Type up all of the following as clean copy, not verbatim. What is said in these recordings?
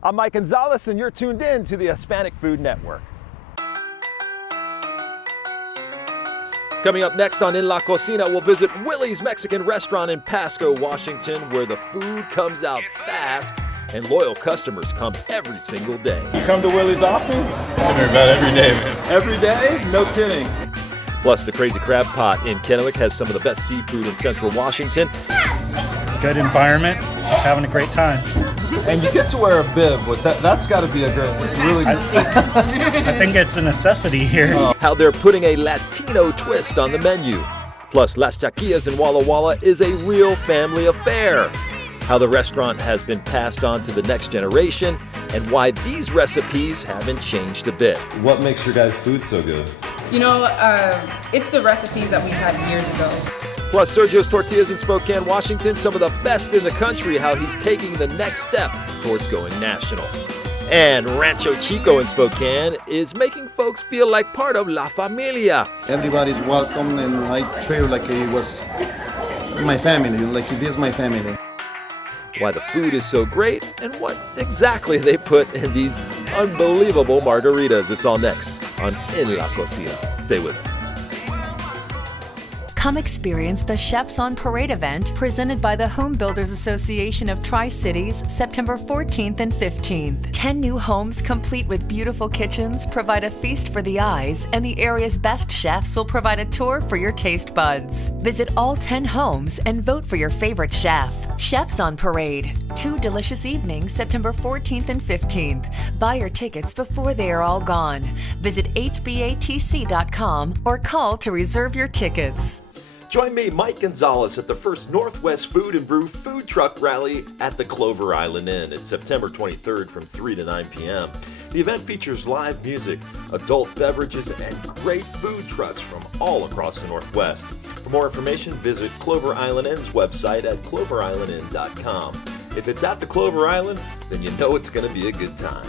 I'm Mike Gonzalez, and you're tuned in to the Hispanic Food Network. Coming up next on In La Cocina, we'll visit Willie's Mexican restaurant in Pasco, Washington, where the food comes out fast and loyal customers come every single day. You come to Willie's often? Come here about every day, man. Every day? No kidding. Plus, the Crazy Crab Pot in Kennewick has some of the best seafood in Central Washington. Good environment, having a great time. And you get to wear a bib, but that's got to be a great, really good. I think it's a necessity here. How they're putting a Latino twist on the menu. Plus, Las Chaquillas in Walla Walla is a real family affair. How the restaurant has been passed on to the next generation, and why these recipes haven't changed a bit. What makes your guys' food so good? You know, it's the recipes that we had years ago. Plus, Sergio's Tortillas in Spokane, Washington, some of the best in the country, how he's taking the next step towards going national. And Rancho Chico in Spokane is making folks feel like part of La Familia. Everybody's welcome, and I treat it like it was my family, like it is my family. Why the food is so great, and what exactly they put in these unbelievable margaritas. It's all next on In La Cocina. Stay with us. Come experience the Chefs on Parade event presented by the Home Builders Association of Tri-Cities, September 14th and 15th. 10 new homes complete with beautiful kitchens provide a feast for the eyes, and the area's best chefs will provide a tour for your taste buds. Visit all 10 homes and vote for your favorite chef. Chefs on Parade. 2 delicious evenings, September 14th and 15th. Buy your tickets before they are all gone. Visit hbatc.com or call to reserve your tickets. Join me, Mike Gonzalez, at the first Northwest Food and Brew food truck rally at the Clover Island Inn. It's September 23rd from 3 to 9 p.m. The event features live music, adult beverages, and great food trucks from all across the Northwest. For more information, visit Clover Island Inn's website at cloverislandinn.com. If it's at the Clover Island, then you know it's going to be a good time.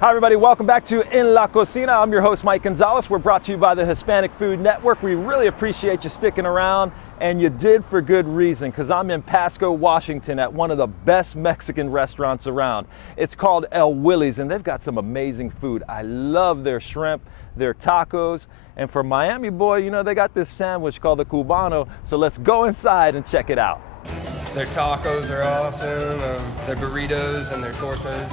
Hi everybody, welcome back to In La Cocina. I'm your host, Mike Gonzalez. We're brought to you by the Hispanic Food Network. We really appreciate you sticking around, and you did for good reason, because I'm in Pasco, Washington at one of the best Mexican restaurants around. It's called El Willie's, and they've got some amazing food. I love their shrimp, their tacos, and for Miami boy, you know, they got this sandwich called the Cubano, so let's go inside and check it out. Their tacos are awesome, their burritos and their tortas.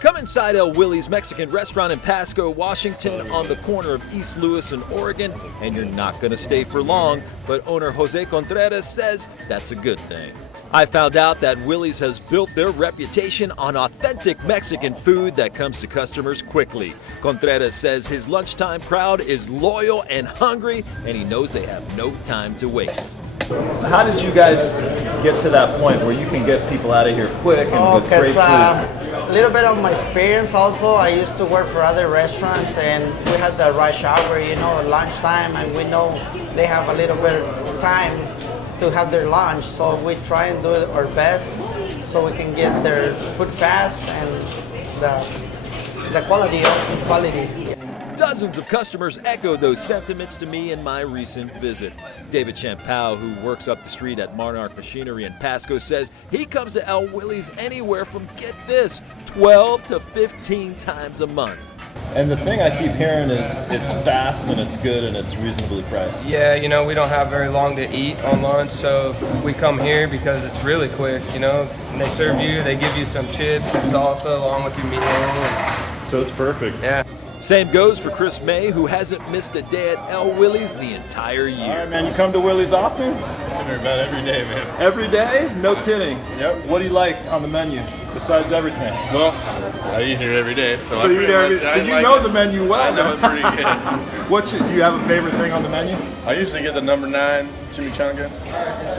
Come inside El Willie's Mexican restaurant in Pasco, Washington, on the corner of East Louis and Oregon, and you're not going to stay for long, but owner Jose Contreras says that's a good thing. I found out that Willie's has built their reputation on authentic Mexican food that comes to customers quickly. Contreras says his lunchtime crowd is loyal and hungry, and he knows they have no time to waste. How did you guys get to that point where you can get people out of here quick and with great food? A little bit of my experience also. I used to work for other restaurants, and we had the rush hour, you know, lunchtime, and we know they have a little bit of time to have their lunch, so we try and do our best so we can get their food fast and the quality, also quality. Dozens of customers echoed those sentiments to me in my recent visit. David Champao, who works up the street at Monarch Machinery in Pasco, says he comes to El Willie's anywhere from, get this, 12 to 15 times a month. And the thing I keep hearing is it's fast and it's good and it's reasonably priced. Yeah, you know, we don't have very long to eat on lunch, so we come here because it's really quick, you know. And they serve you, they give you some chips and salsa along with your meal. So it's perfect. Yeah. Same goes for Chris May, who hasn't missed a day at El Willie's the entire year. All right, man, you come to Willie's often? Come here about every day, man. Every day? No kidding. Yep. What do you like on the menu besides everything? Well, I eat here every day, so you know the menu well. I know it pretty good. Do you have a favorite thing on the menu? I usually get the number 9 chimichanga with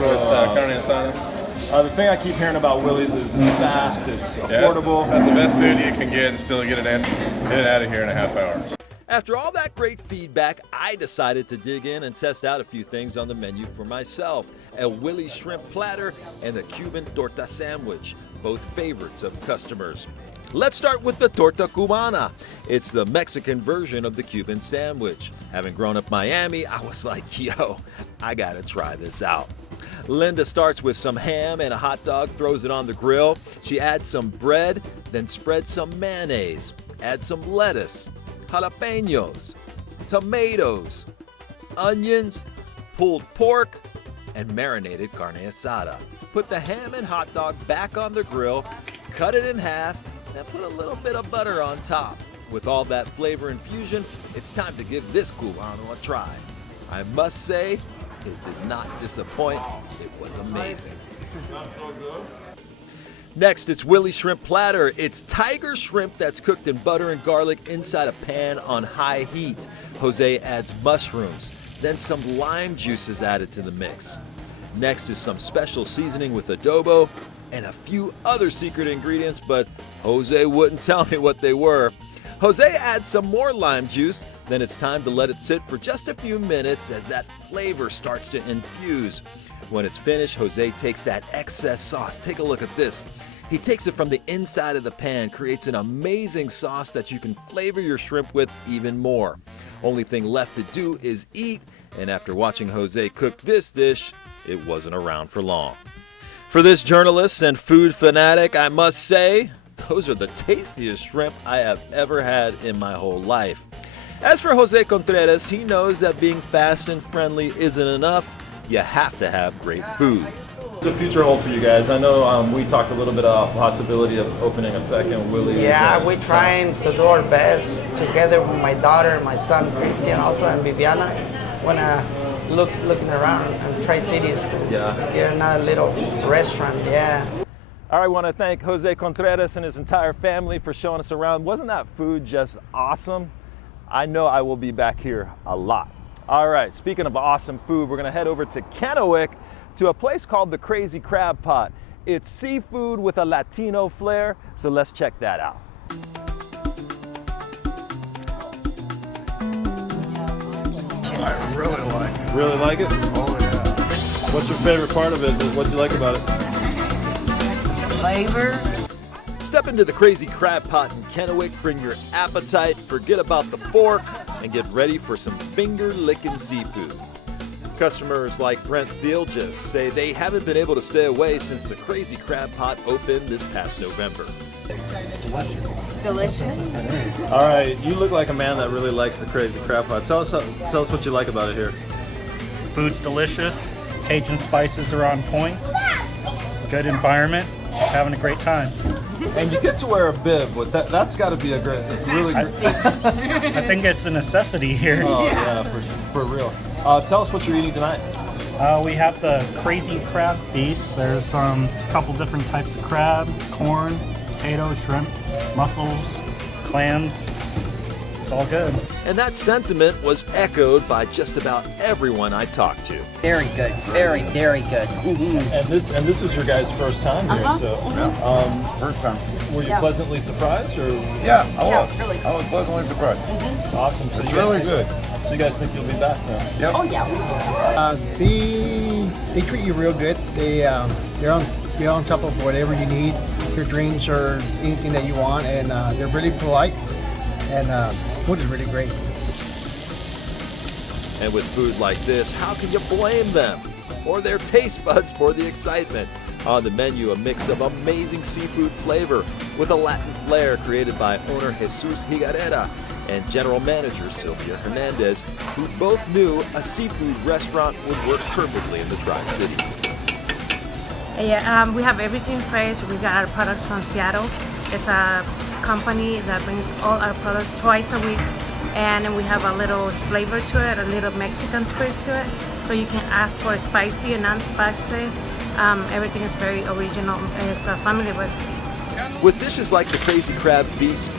carne asada. The thing I keep hearing about Willie's is it's fast, it's affordable. That's the best food you can get and still get it out of here in a half hour. After all that great feedback, I decided to dig in and test out a few things on the menu for myself. El Willie's shrimp platter and the Cuban torta sandwich, both favorites of customers. Let's start with the torta cubana. It's the Mexican version of the Cuban sandwich. Having grown up in Miami, I was like, yo, I gotta try this out. Linda starts with some ham and a hot dog, throws it on the grill. She adds some bread, then spreads some mayonnaise. Add some lettuce, jalapenos, tomatoes, onions, pulled pork, and marinated carne asada. Put the ham and hot dog back on the grill, cut it in half, and put a little bit of butter on top. With all that flavor infusion, it's time to give this cubano a try. I must say, it did not disappoint. It was amazing. Next, it's Willie's Shrimp Platter. It's tiger shrimp that's cooked in butter and garlic inside a pan on high heat. Jose adds mushrooms, then some lime juice is added to the mix. Next is some special seasoning with adobo and a few other secret ingredients, but Jose wouldn't tell me what they were. Jose adds some more lime juice, then it's time to let it sit for just a few minutes as that flavor starts to infuse. When it's finished, Jose takes that excess sauce. Take a look at this. He takes it from the inside of the pan, creates an amazing sauce that you can flavor your shrimp with even more. Only thing left to do is eat, and after watching Jose cook this dish, it wasn't around for long. For this journalist and food fanatic, I must say, those are the tastiest shrimp I have ever had in my whole life. As for Jose Contreras, he knows that being fast and friendly isn't enough. You have to have great food. What's the future hold for you guys? I know we talked a little bit about the possibility of opening a second Willie's. Yeah, we're trying to do our best together with my daughter, my son Christian also, and Viviana. Wanna looking around and Tri-Cities to get another little restaurant. Yeah. All right, I want to thank Jose Contreras and his entire family for showing us around. Wasn't that food just awesome? I know I will be back here a lot. All right, speaking of awesome food, we're gonna head over to Kennewick to a place called the Crazy Crab Pot. It's seafood with a Latino flair, so let's check that out. I really like it. Really like it? Oh yeah. What's your favorite part of it? What do you like about it? Flavor. Step into the Crazy Crab Pot in Kennewick, bring your appetite, forget about the fork, and get ready for some finger-licking seafood. Customers like Brent Thielges say they haven't been able to stay away since the Crazy Crab Pot opened this past November. It's delicious. All right, you look like a man that really likes the Crazy Crab Pot. Tell us what you like about it here. Food's delicious. Cajun spices are on point. Good environment. Having a great time. And you get to wear a bib, but that's got to be a great, really great. I think it's a necessity here. Oh yeah, for real. Tell us what you're eating tonight. We have the Crazy Crab Feast. There's a couple different types of crab, corn, potato, shrimp, mussels, clams. It's all good. And that sentiment was echoed by just about everyone I talked to. Very good. Very, very good. And this is your guys' first time here, so First time. were you pleasantly surprised, or? Yeah, I was. really. I was pleasantly surprised. Awesome. So It's you guys really think, good. So you guys think you'll be back now? Yep. Oh yeah. They treat you real good. They're on top of whatever you need, your drinks or anything that you want, and they're really polite. And food is really great. And with food like this, how can you blame them or their taste buds for the excitement? On the menu, a mix of amazing seafood flavor with a Latin flair created by owner Jesus Higareda and general manager Sylvia Hernandez, who both knew a seafood restaurant would work perfectly in the Tri-Cities. Yeah, we have everything fresh. We got our products from Seattle. It's a company that brings all our products twice a week, and we have a little flavor to it, a little Mexican twist to it. So you can ask for spicy and non-spicy. Everything is very original. It's a family recipe. With dishes like the Crazy Crab Feast,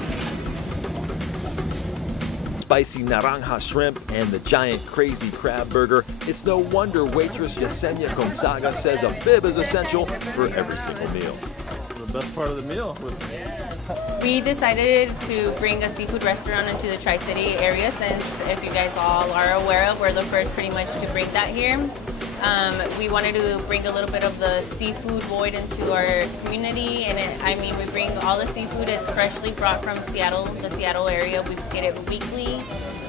spicy naranja shrimp, and the giant Crazy Crab Burger, it's no wonder waitress Yesenia Gonzaga says a bib is essential for every single meal. The best part of the meal. We decided to bring a seafood restaurant into the Tri-City area since, if you guys all are aware of, we're the first pretty much to bring that here. We wanted to bring a little bit of the seafood void into our community, and we bring all the seafood. It's freshly brought from Seattle, the Seattle area. We get it weekly,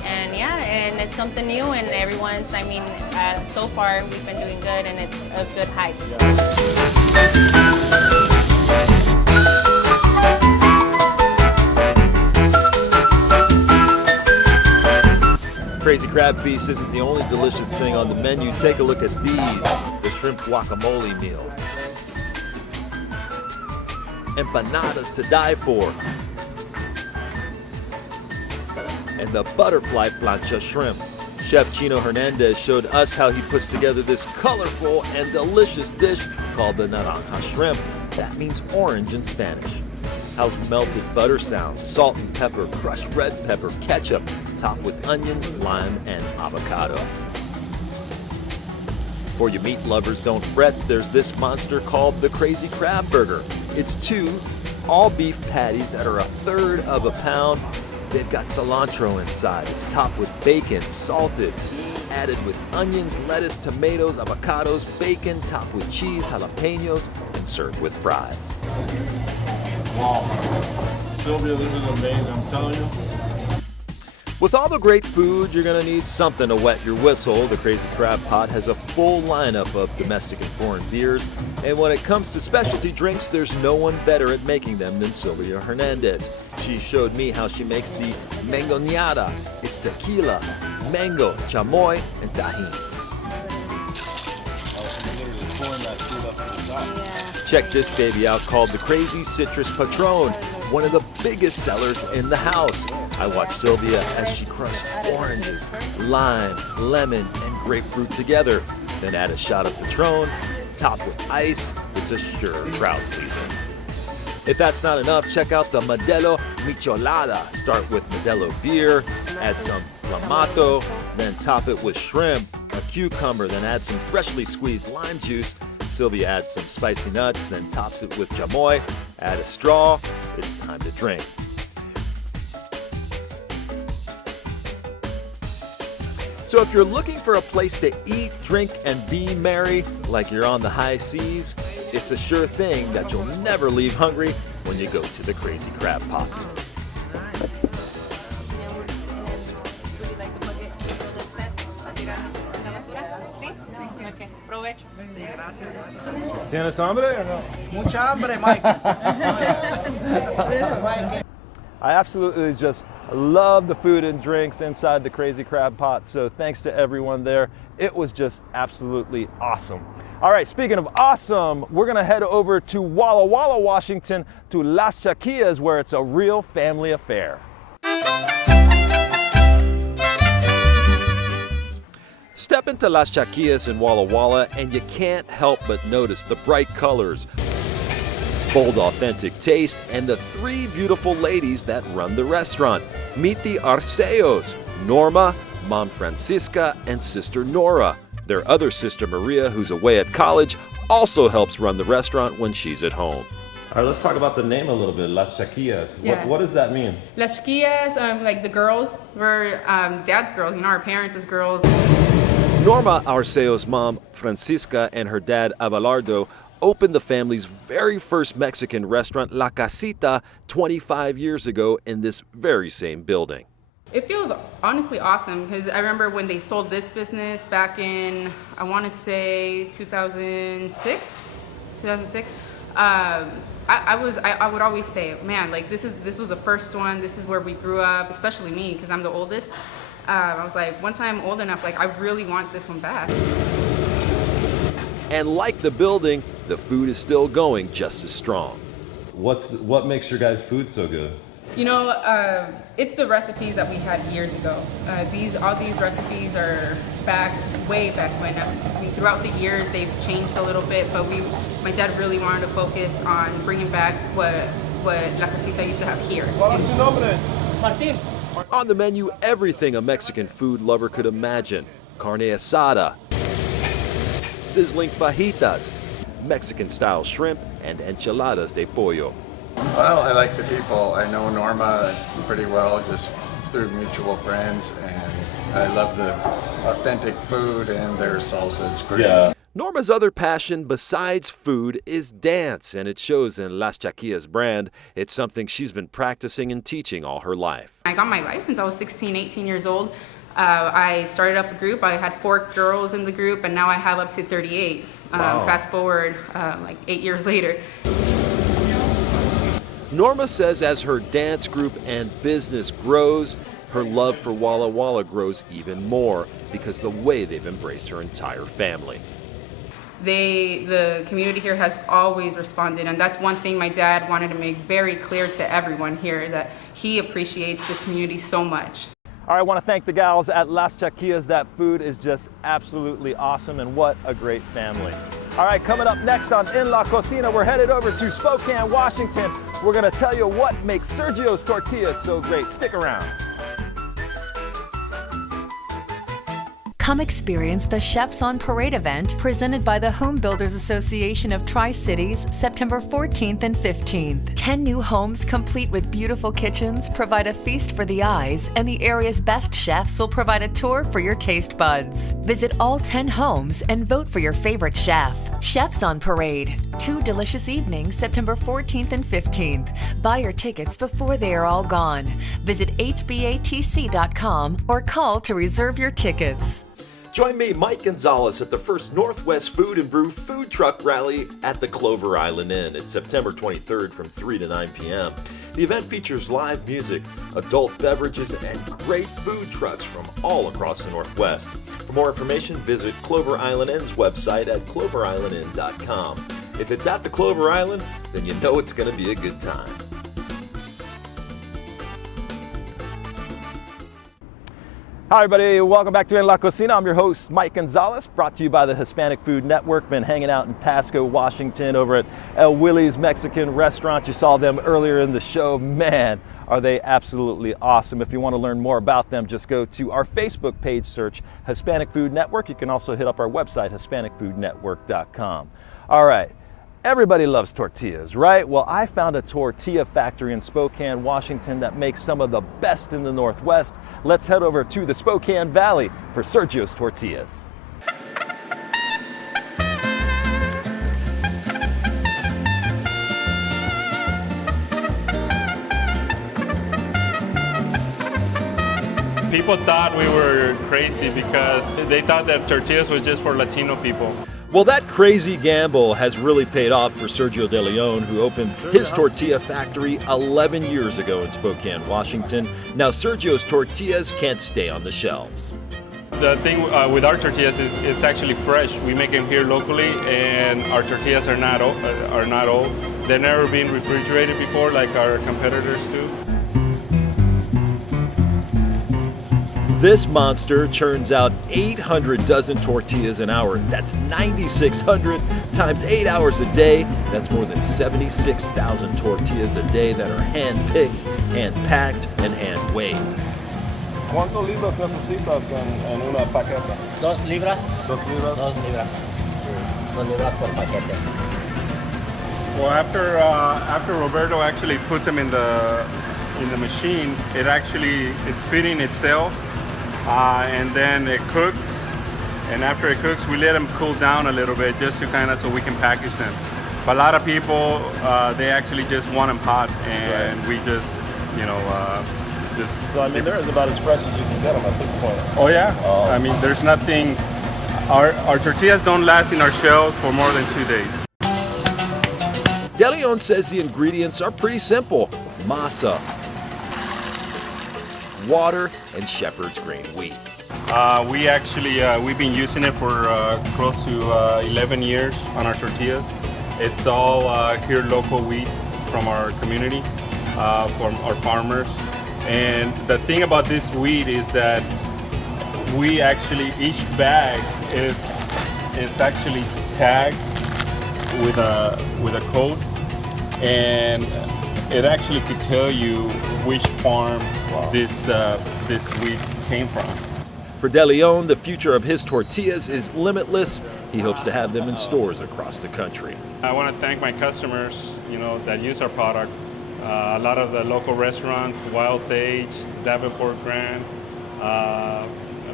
and and it's something new, and everyone's, so far we've been doing good, and it's a good hype. Crazy Crab Feast isn't the only delicious thing on the menu. Take a look at these, the shrimp guacamole meal. Empanadas to die for. And the butterfly plancha shrimp. Chef Chino Hernandez showed us how he puts together this colorful and delicious dish called the naranja shrimp. That means orange in Spanish. How's melted butter sound, salt and pepper, crushed red pepper, ketchup, topped with onions, lime, and avocado. For you meat lovers, don't fret, there's this monster called the Crazy Crab Burger. It's 2 all-beef patties that are 1/3 of a pound. They've got cilantro inside. It's topped with bacon, salted, added with onions, lettuce, tomatoes, avocados, bacon, topped with cheese, jalapenos, and served with fries. Wow. Sylvia, this is amazing, I'm telling you. With all the great food, you're going to need something to wet your whistle. The Crazy Crab Pot has a full lineup of domestic and foreign beers. And when it comes to specialty drinks, there's no one better at making them than Sylvia Hernandez. She showed me how she makes the mangoñada. It's tequila, mango, chamoy, and tajin. Check this baby out called the Crazy Citrus Patron, one of the biggest sellers in the house. I watched Sylvia as she crushed oranges, lime, lemon, and grapefruit together. Then add a shot of Patron, topped with ice. It's a sure crowd pleaser. If that's not enough, check out the Modelo Michelada. Start with Modelo beer, add some clamato, then top it with shrimp, a cucumber, then add some freshly squeezed lime juice. Sylvia adds some spicy nuts, then tops it with chamoy, add a straw. It's time to drink. So if you're looking for a place to eat, drink, and be merry like you're on the high seas, it's a sure thing that you'll never leave hungry when you go to the Crazy Crab Pot. ¿Tienes hambre or no? Mucha hambre, Mike. I absolutely just love the food and drinks inside the Crazy Crab Pot, so thanks to everyone there. It was just absolutely awesome. All right, speaking of awesome, we're gonna head over to Walla Walla, Washington, to Las Chaquillas, where it's a real family affair. Step into Las Chaquillas in Walla Walla and you can't help but notice the bright colors, bold authentic taste, and the 3 beautiful ladies that run the restaurant. Meet the Arceos, Norma, Mom Francisca, and Sister Nora. Their other sister Maria, who's away at college, also helps run the restaurant when she's at home. All right, let's talk about the name a little bit, Las Chaquillas. Yeah. What does that mean? Las Chiquillas, like the girls, we're dad's girls, our parents as girls. Norma Arceo's mom, Francisca, and her dad, Abelardo, opened the family's very first Mexican restaurant, La Casita, 25 years ago in this very same building. It feels honestly awesome because I remember when they sold this business back in, I want to say 2006. I would always say, man, like this was the first one. This is where we grew up, especially me because I'm the oldest. I was like, once I'm old enough, like I really want this one back. And like the building, the food is still going just as strong. What makes your guys' food so good? It's the recipes that we had years ago. All these recipes are way back when. Throughout the years, they've changed a little bit, but my dad really wanted to focus on bringing back what La Casita used to have here. Martin. On the menu, everything a Mexican food lover could imagine. Carne asada, sizzling fajitas, Mexican-style shrimp, and enchiladas de pollo. Well, I like the people. I know Norma pretty well, just through mutual friends, and I love the authentic food and their salsa. It's great. Yeah. Norma's other passion besides food is dance, and it shows in Las Chaquillas brand. It's something she's been practicing and teaching all her life. I got my license, I was 16, 18 years old. I started up a group. I had 4 girls in the group, and now I have up to 38. Wow. Fast forward like 8 years later. Norma says as her dance group and business grows, her love for Walla Walla grows even more because the way they've embraced her entire family. The community here has always responded, and that's one thing my dad wanted to make very clear to everyone here, that he appreciates this community so much. All right, I want to thank the gals at Las Chaquillas. That food is just absolutely awesome, and what a great family. All right, coming up next on In La Cocina, we're headed over to Spokane, Washington. We're going to tell you what makes Sergio's tortillas so great. Stick around. Come experience the Chefs on Parade event presented by the Home Builders Association of Tri-Cities, September 14th and 15th. 10 new homes complete with beautiful kitchens provide a feast for the eyes, and the area's best chefs will provide a tour for your taste buds. Visit all 10 homes and vote for your favorite chef. Chefs on Parade. 2 delicious evenings, September 14th and 15th. Buy your tickets before they are all gone. Visit hbatc.com or call to reserve your tickets. Join me, Mike Gonzalez, at the first Northwest Food and Brew Food Truck Rally at the Clover Island Inn. It's September 23rd from 3 to 9 p.m. The event features live music, adult beverages, and great food trucks from all across the Northwest. For more information, visit Clover Island Inn's website at cloverislandinn.com. If it's at the Clover Island, then you know it's going to be a good time. Hi everybody, welcome back to In La Cocina. I'm your host, Mike Gonzalez, brought to you by the Hispanic Food Network. Been hanging out in Pasco, Washington over at El Willie's Mexican Restaurant. You saw them earlier in the show. Man, are they absolutely awesome. If you want to learn more about them, just go to our Facebook page, search Hispanic Food Network. You can also hit up our website, HispanicFoodNetwork.com. All right. Everybody loves tortillas, right? Well, I found a tortilla factory in Spokane, Washington that makes some of the best in the Northwest. Let's head over to the Spokane Valley for Sergio's Tortillas. People thought we were crazy because they thought that tortillas was just for Latino people. Well, that crazy gamble has really paid off for Sergio De Leon, who opened his tortilla factory 11 years ago in Spokane, Washington. Now, Sergio's tortillas can't stay on the shelves. The thing with our tortillas is it's actually fresh. We make them here locally, and our tortillas are not old. They've never been refrigerated before like our competitors do. This monster churns out 800 dozen tortillas an hour. That's 9,600 times 8 hours a day. That's more than 76,000 tortillas a day that are hand-picked, hand-packed, and hand-weighed. ¿Cuántos libras necesitas en una paqueta? 2 libras. 2 libras. 2 libras. 2 libras por paquete. Well, after Roberto actually puts them in the machine, it's feeding itself. And then it cooks, and after it cooks, we let them cool down a little bit just to so we can package them. But a lot of people, they actually just want them hot, and we just, So I mean, they're about as fresh as you can get them at this point. Oh yeah. I mean, there's nothing. Our tortillas don't last in our shelves for more than 2 days. De Leon says the ingredients are pretty simple: masa, water, and shepherd's grain wheat. We've been using it for close to 11 years on our tortillas. It's all here local wheat from our community, from our farmers. And the thing about this wheat is that each bag it's actually tagged with a code, and it actually could tell you which farm this wheat came from. For De Leon, the future of his tortillas is limitless. He hopes to have them in stores across the country. I want to thank my customers, that use our product, A lot of the local restaurants, Wild Sage, Davenport Grand,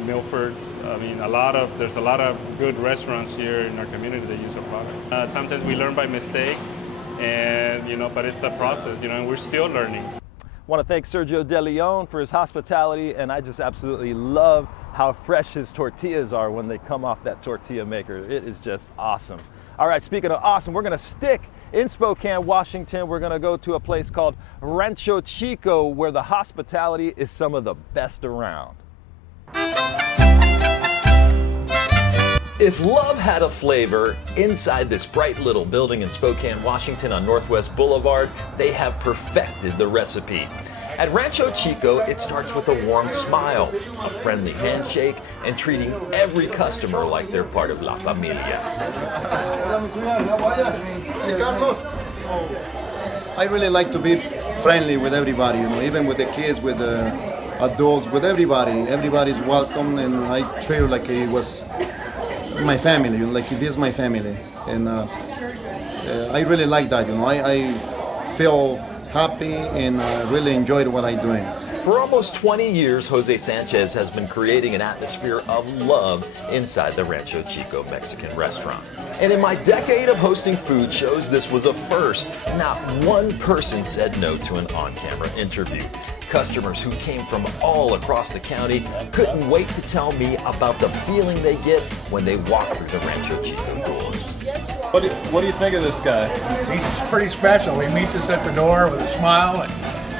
Milford's. I mean, there's a lot of good restaurants here in our community that use our product. Sometimes we learn by mistake, and but it's a process, and we're still learning. I want to thank Sergio De Leon for his hospitality, and I just absolutely love how fresh his tortillas are when they come off that tortilla maker. It is just awesome. All right, speaking of awesome, we're going to stick in Spokane, Washington. We're going to go to a place called Rancho Chico, where the hospitality is some of the best around. If love had a flavor, inside this bright little building in Spokane, Washington on Northwest Boulevard, they have perfected the recipe. At Rancho Chico, it starts with a warm smile, a friendly handshake, and treating every customer like they're part of La Familia. I really like to be friendly with everybody, even with the kids, with the adults, with everybody. Everybody's welcome, and I treat it like it was my family, like it is my family. And I really like that, I feel happy and really enjoyed what I'm doing. For almost 20 years, Jose Sanchez has been creating an atmosphere of love inside the Rancho Chico Mexican restaurant. And in my decade of hosting food shows, this was a first. Not one person said no to an on-camera interview. Customers who came from all across the county couldn't wait to tell me about the feeling they get when they walk through the Rancho Chico doors. What do you think of this guy? He's pretty special. He meets us at the door with a smile, and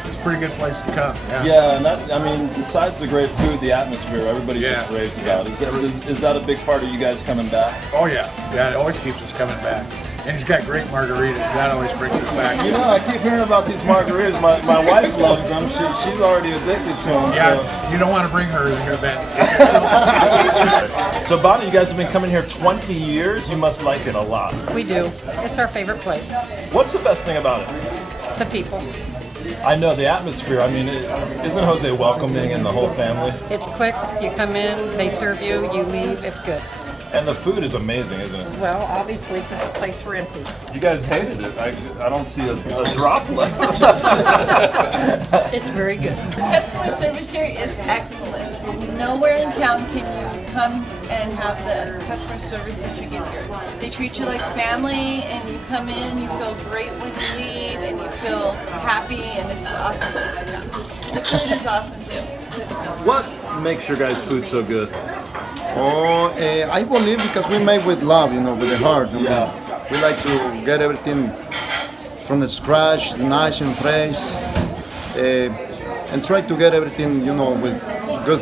it's a pretty good place to come. Yeah, and that, I mean, besides the great food, the atmosphere, everybody just raves about it. Is that a big part of you guys coming back? Oh yeah, it always keeps us coming back. And he's got great margaritas. That always brings us back. I keep hearing about these margaritas. My wife loves them. She's already addicted to them. Yeah, so. You don't want to bring her here then. So Bonnie, you guys have been coming here 20 years. You must like it a lot. We do. It's our favorite place. What's the best thing about it? The people. I know, the atmosphere. I mean, isn't Jose welcoming and the whole family? It's quick. You come in, they serve you, you leave. It's good. And the food is amazing, isn't it? Well, obviously, because the plates were empty. You guys hated it. I don't see a drop left. It's very good. Customer service here is excellent. Nowhere in town can you come and have the customer service that you get here. They treat you like family, and you come in, you feel great when you leave, and you feel happy, and it's an awesome place to come. The food is awesome too. What makes your guys' food so good? I believe because we make with love, with the heart. We like to get everything from the scratch, nice and fresh, and try to get everything, with good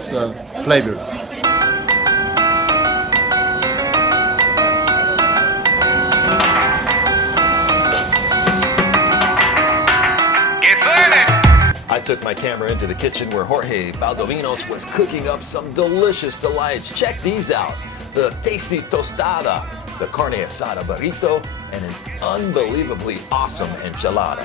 flavor. I took my camera into the kitchen where Jorge Baldovinos was cooking up some delicious delights. Check these out. The tasty tostada, the carne asada burrito, and an unbelievably awesome enchilada.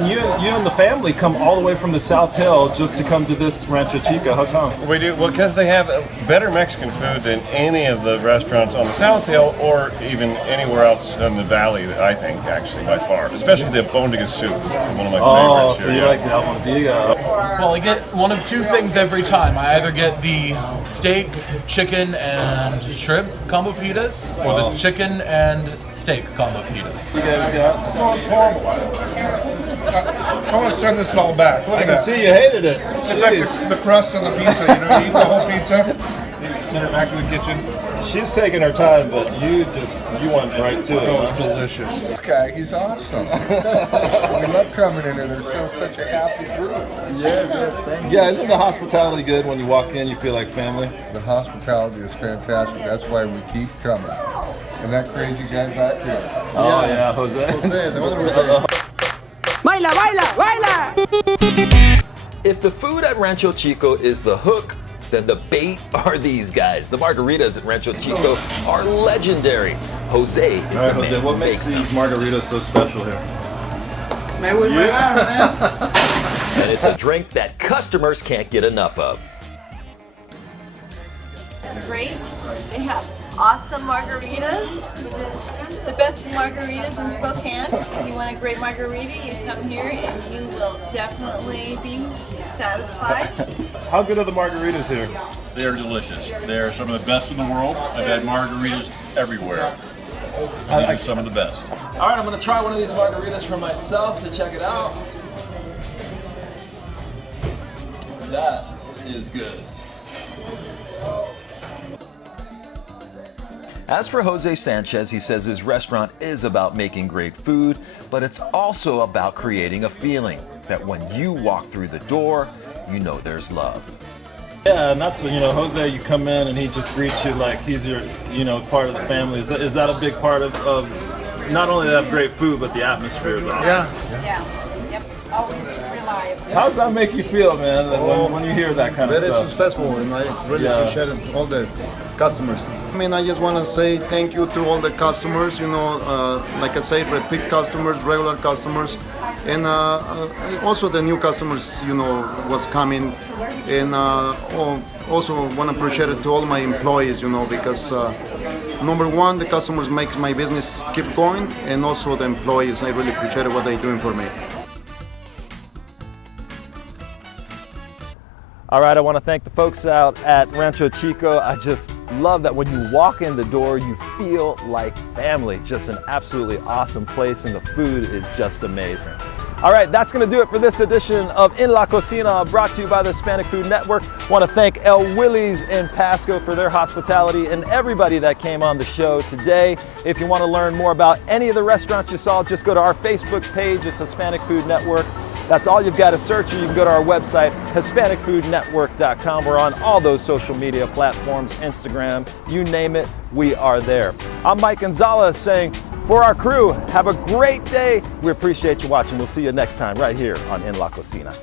You and the family come all the way from the South Hill just to come to this Rancho Chico. How come? We do, well, because they have better Mexican food than any of the restaurants on the South Hill or even anywhere else in the valley, I think, actually, by far. Especially the albondiga soup is one of my favorites. So you like the albondiga. Well, I get one of two things every time. I either get the steak, chicken, and shrimp combo fajitas, or the chicken and steak combo fajitas. You guys got? Oh, it's horrible. I want to send this all back. Look I at can that. see you hated it. It's like the crust on the pizza. You eat the whole pizza, send it back to the kitchen. She's taking her time, but you went right to it. Oh, it's delicious. This guy, he's awesome. We love coming in here. They're such a happy group. Yes, thank you. Yeah, isn't the hospitality good when you walk in? You feel like family. The hospitality is fantastic. That's why we keep coming. And that crazy guy back there. Oh yeah, Jose. Jose, the other Jose. Baila, baila, baila! If the food at Rancho Chico is the hook, then the bait are these guys. The margaritas at Rancho Chico are legendary. Jose is All right, the Jose, man what who makes makes these margaritas so special here? Man with my arm, man. And it's a drink that customers can't get enough of. Great. They have awesome margaritas. The best margaritas in Spokane. If you want a great margarita, you come here and you will definitely be satisfied. How good are the margaritas here? They are delicious. They are some of the best in the world. I've had margaritas everywhere. And these are some of the best. All right, I'm gonna try one of these margaritas for myself to check it out. That is good. As for Jose Sanchez, he says his restaurant is about making great food, but it's also about creating a feeling that when you walk through the door, you know there's love. Yeah, and that's, Jose, you come in and he just greets you like he's your, part of the family. Is that a big part of not only that great food, but the atmosphere is awesome? Yeah. Yep. Always reliable. How does that make you feel, man, when you hear that kind of Very stuff? successful, and I really appreciate all the customers. I just want to say thank you to all the customers, like I say, repeat customers, regular customers, and also the new customers, was coming. And also want to appreciate it to all my employees, because number one, the customers makes my business keep going, and also the employees, I really appreciate what they're doing for me. All right, I want to thank the folks out at Rancho Chico. I just love that when you walk in the door, you feel like family. Just an absolutely awesome place, and the food is just amazing. All right, that's going to do it for this edition of In La Cocina, brought to you by the Hispanic Food Network. I want to thank El Willie's in Pasco for their hospitality and everybody that came on the show today. If you want to learn more about any of the restaurants you saw, just go to our Facebook page. It's Hispanic Food Network. That's all you've got to search, or you can go to our website, HispanicFoodNetwork.com. We're on all those social media platforms, Instagram, you name it, we are there. I'm Mike Gonzalez saying, for our crew, have a great day. We appreciate you watching. We'll see you next time right here on In La Cocina.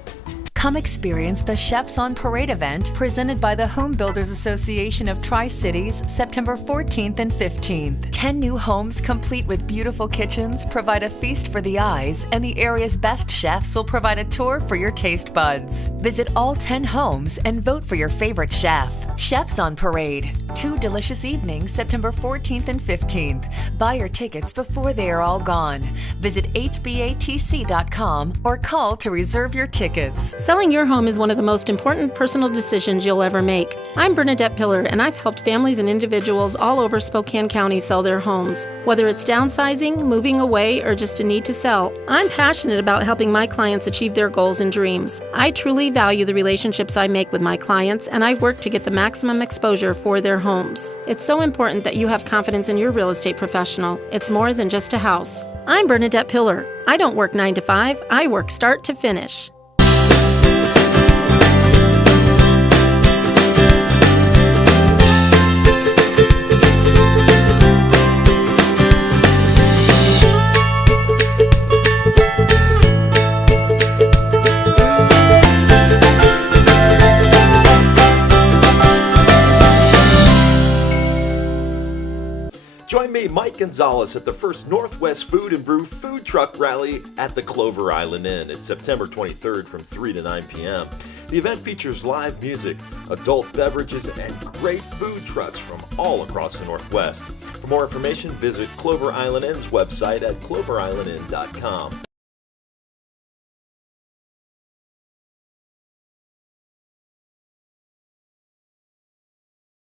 Come experience the Chefs on Parade event presented by the Home Builders Association of Tri-Cities, September 14th and 15th. 10 new homes complete with beautiful kitchens provide a feast for the eyes, and the area's best chefs will provide a tour for your taste buds. Visit all 10 homes and vote for your favorite chef. Chefs on Parade. 2 delicious evenings, September 14th and 15th. Buy your tickets before they are all gone. Visit hbatc.com or call to reserve your tickets. Selling your home is one of the most important personal decisions you'll ever make. I'm Bernadette Pillar, and I've helped families and individuals all over Spokane County sell their homes. Whether it's downsizing, moving away, or just a need to sell, I'm passionate about helping my clients achieve their goals and dreams. I truly value the relationships I make with my clients, and I work to get the maximum exposure for their homes. It's so important that you have confidence in your real estate professional. It's more than just a house. I'm Bernadette Pillar. I don't work 9 to 5, I work start to finish. Join me, Mike Gonzalez, at the first Northwest Food and Brew Food Truck Rally at the Clover Island Inn. It's September 23rd from 3 to 9 p.m. The event features live music, adult beverages, and great food trucks from all across the Northwest. For more information, visit Clover Island Inn's website at cloverislandinn.com.